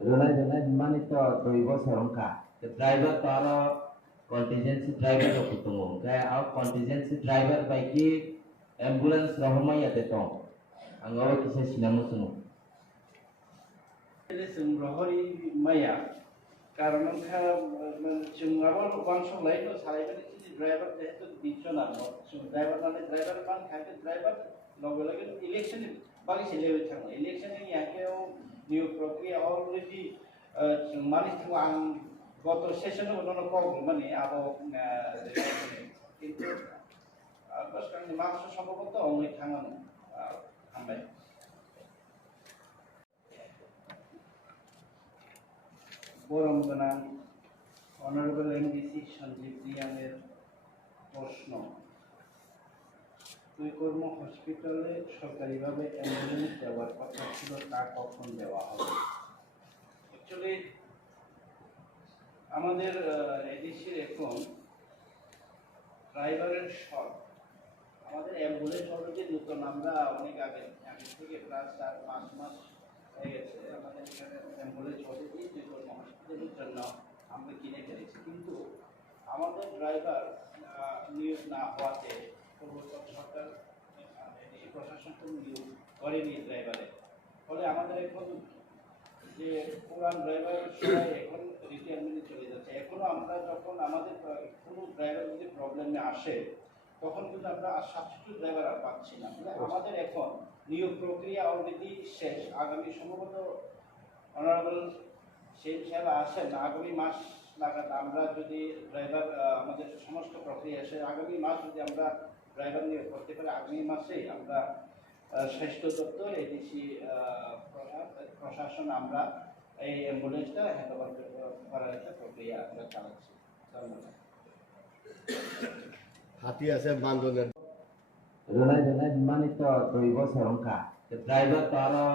Rohonai mani to doibo sarongka. Driver taro contingency driver ro kutungo. Kaya au contingency driver baiki ambulance rohomai ate tong. Anggawa kisa sinamu sunu. जों रहरि माया कारण जों माबा बांसो लाइनो सालायबाय कि ड्राइवर जेहेतु दिसना जों ड्राइवर माने ड्राइवर मान खाके ड्राइवर लगे लगे इलेक्शन बाकी से लेवे थाङो इलेक्शन नि याके निउ प्रक्रिया अलरेडी मानि थाङो आं गत सेशन उनाव कल माने आबो किन्तु बस्कांनि माखासे सम्भबत अनै थाङो हामबाय Borom Ganang, Honorable MDC Sanjeev Lianer প্রশ্ন Twikormo হসপিটালে সরকারিভাবে অ্যাম্বুলেন্স দেওয়ার কথা ছিল তা কখন দেওয়া হবে অ্যাকচুয়ালি আমাদের এডিসির এখন ড্রাইভারের শর্ট আমাদের অ্যাম্বুলেন্স অলরেডি নতুন আমরা অনেক আগে থেকে প্রায় 4-5 মাস হয়ে গেছে আমাদের এখানে অ্যাম্বুলেন্স অলরেডি Twikormo হসপিটালের জন্য আমরা কিনে ফেলেছি কিন্তু আমাদের ড্রাইভার নিয়োগ না হওয়াতে পূর্ববর্তী সরকার এডিসি প্রশাসন নিয়োগ করেনি ড্রাইভারে ফলে আমাদের এখন যে পুরান ড্রাইভার সবাই এখন রিটায়ারমেন্টে চলে যাচ্ছে এখনো আমরা যখন আমাদের কোনো ড্রাইভার যদি প্রবলেমে আসে তখন কিন্তু আমরা সাবস্টিটিউট ড্রাইভার আর পাচ্ছি না আমাদের এখন নিয়োগ প্রক্রিয়া অলরেডি শেষ আগামী সম্ভবত অনারেবল সেই সাহেব আসেন আগামী মাস নাগাদ আমরা যদি ড্রাইভার আমাদের সমস্ত প্রক্রিয়া শেষ আগামী মাস যদি আমরা ড্রাইভার নিয়োগ করতে পারি আগামী মাসেই আমরা স্বাস্থ্য দপ্তর এডিসি প্রশাসন আমরা এই অ্যাম্বুলেন্সটা হ্যান্ডওভার করার একটা প্রক্রিয়া আমরা চালাচ্ছি ধন্যবাদ হাতি আছে বান্ধনের Rohonai mani to doibo sarongka. Driver taro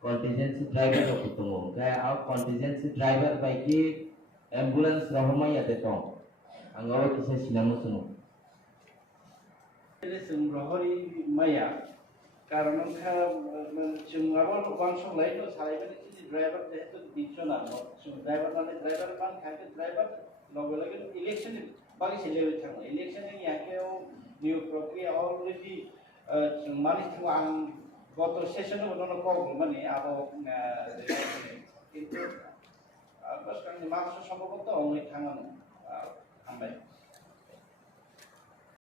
contingency driver ro kutungo. Kaya au contingency driver baiki ambulance rohomai ate tong. Anggawa kisa sinamu sunu. जों रहरि माया कारण जों माबा बांसो लाइनो सालायबाय कि ड्राइवर जेहेतु दिसना जों ड्राइवर माने ड्राइवर मान खाके ड्राइवर लगे लगे इलेक्शन बाकी से लेवे थाङो इलेक्शन नि याके निउ प्रक्रिया अलरेडी मानि थाङो आं गत सेशन उनाव कल माने आबो किन्तु बस्कांनि माखासे सम्भबत अनै थाङो हामबाय